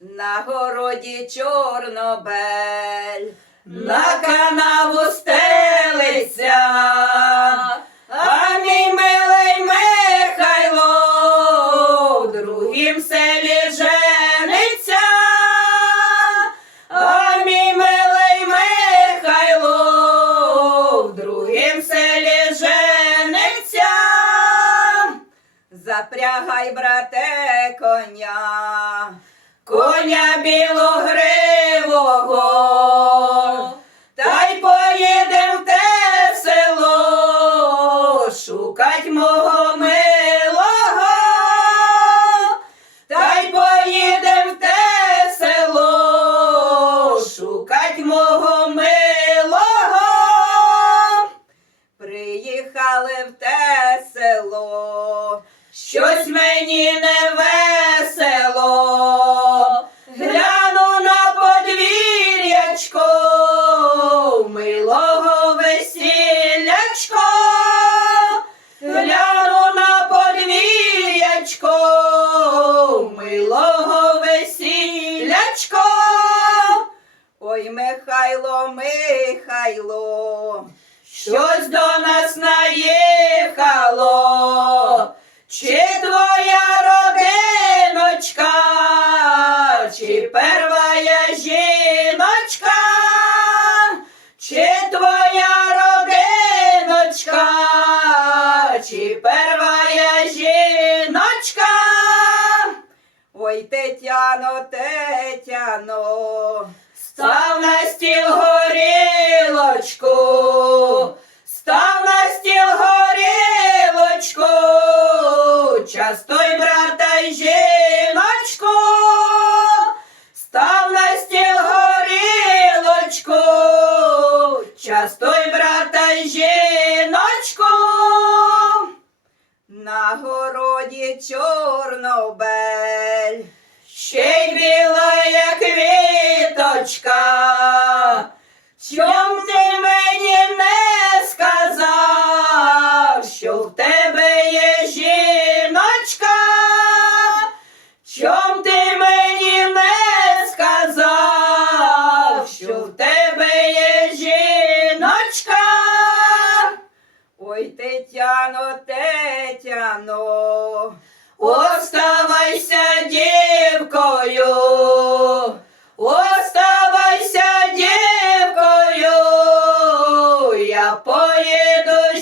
на городі чорнобель, на канаву стелиться, а мій милий Михайло в другім селі жениться, а мій милий Михайло в другім селі жениться. Запрягай, брате, коня, коня білогривого, та й поїдем в те село, шукать мого милого, та й поїдем в те село, шукать мого милого. Приїхали в те село, щось мені не Ой, Михайло, Михайло, щось до нас наїхало, чи твоя родиночка, чи первая жіночка, чи твоя родиночка, чи первая жіночка. Ой, Тетяно, Тетяно, став на стіл горілочку, став на стіл горілочку, частуй брата й жіночку, став на стіл горілочку, частуй брата й жіночку. На городі чорнобель, ще й біла Чом ти мені не сказав, що в тебе є жіночка? Чом ти мені не сказав, що в тебе є жіночка? Ой, Тетяно, Тетяно, 昨夜的